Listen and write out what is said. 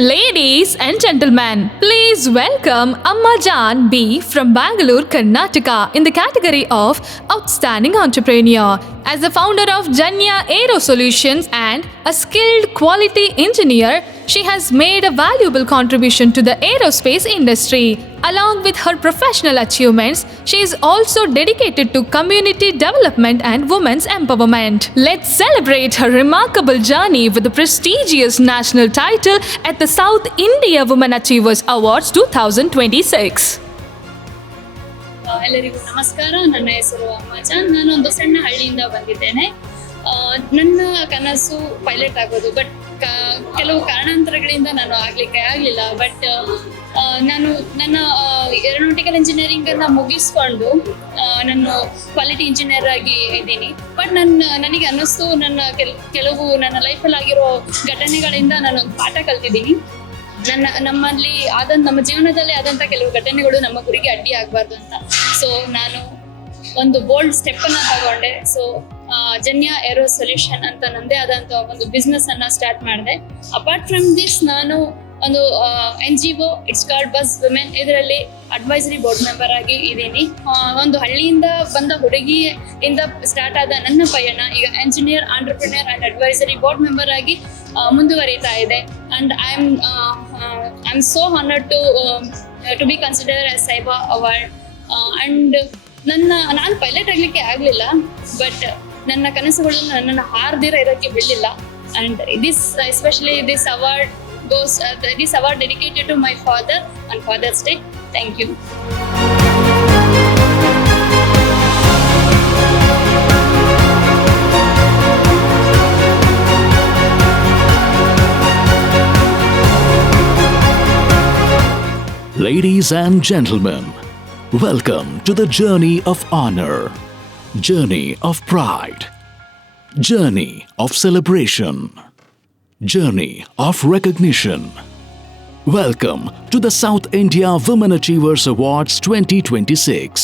Ladies and gentlemen, please welcome Amma Jan B from Bangalore, Karnataka in the category of Outstanding Entrepreneur. As the founder of Janya Aero Solutions and a skilled quality engineer, she has made a valuable contribution to the aerospace industry. Along with her professional achievements, she is also dedicated to community development and women's empowerment. Let's celebrate her remarkable journey with the prestigious national title at the South India Women Achievers Awards 2026. ಎಲ್ಲರಿಗೂ ನಮಸ್ಕಾರ. ನನ್ನ ಹೆಸರು ಅಮ್ಮಾಜಾನ್. ನಾನೊಂದು ಸಣ್ಣ ಹಳ್ಳಿಯಿಂದ ಬಂದಿದ್ದೇನೆ. ನನ್ನ ಕನಸು ಪೈಲಟ್ ಆಗೋದು, ಬಟ್ ಕೆಲವು ಕಾರಣಾಂತರಗಳಿಂದ ನಾನು ಆಗ್ಲಿಕ್ಕೆ ಆಗಲಿಲ್ಲ. ಬಟ್ ನಾನು ನನ್ನ ಏರೋನಾಟಿಕಲ್ ಇಂಜಿನಿಯರಿಂಗ್ ಅನ್ನ ಮುಗಿಸ್ಕೊಂಡು ನಾನು ಕ್ವಾಲಿಟಿ ಇಂಜಿನಿಯರ್ ಆಗಿ ಇದ್ದೀನಿ. ಬಟ್ ನನಗೆ ಅನ್ನಿಸ್ತು ಕೆಲವು ನನ್ನ ಲೈಫಲ್ಲಿ ಆಗಿರೋ ಘಟನೆಗಳಿಂದ ನಾನೊಂದು ಪಾಠ ಕಲ್ತಿದ್ದೀನಿ. ನಮ್ಮಲ್ಲಿ ನಮ್ಮ ಜೀವನದಲ್ಲಿ ಆದಂತ ಕೆಲವು ಘಟನೆಗಳು ನಮ್ಮ ಗುರಿಗೆ ಅಡ್ಡಿ ಆಗ್ಬಾರ್ದು ಅಂತ. ಸೊ ನಾನು ಒಂದು ಬೋಲ್ಡ್ ಸ್ಟೆಪ್ ಅನ್ನ ತಗೊಂಡೆ. ಸೊ ಜನ್ಯಾ ಏರೋ ಸೊಲ್ಯೂಷನ್ ಅಂತ ನಂದೇ ಆದಂತ ಒಂದು ಬಿಸ್ನೆಸ್ ಅನ್ನ ಸ್ಟಾರ್ಟ್ ಮಾಡಿದೆ. ಅಪಾರ್ಟ್ ಫ್ರಮ್ ದಿಸ್ ನಾನು ಒಂದು NGO it's called bus women, ಇದರಲ್ಲಿ ಅಡ್ವೈಸರಿ ಬೋರ್ಡ್ ಮೆಂಬರ್ ಆಗಿ ಇದ್ದೀನಿ. ಒಂದು ಹಳ್ಳಿಯಿಂದ ಬಂದ ಹುಡುಗಿಯಿಂದ ಸ್ಟಾರ್ಟ್ ಆದ ನನ್ನ ಪಯಣ ಈಗ engineer, entrepreneur and advisory board member ಆಗಿ ಮುಂದುವರಿತಾ ಇದೆ. And I am so honoured to be consider as ಸೈಬಾ ಅವಾರ್ಡ್. ಅಂಡ್ ನಾನು ಪೈಲಟ್ ಆಗ್ಲಿಕ್ಕೆ ಆಗ್ಲಿಲ್ಲ, ಬಟ್ ನನ್ನ ಕನಸುಗಳು ನನ್ನನ್ನು ಹಾರ್ದಿರ ಇರೋಕ್ಕೆ ಬಿಡಲಿಲ್ಲ. And especially this award dedicated to my father on Father's Day. Thank you. Ladies and gentlemen, welcome to the journey of honor, journey of pride, journey of celebration, journey of recognition. Welcome to the South India Women Achievers Awards 2026.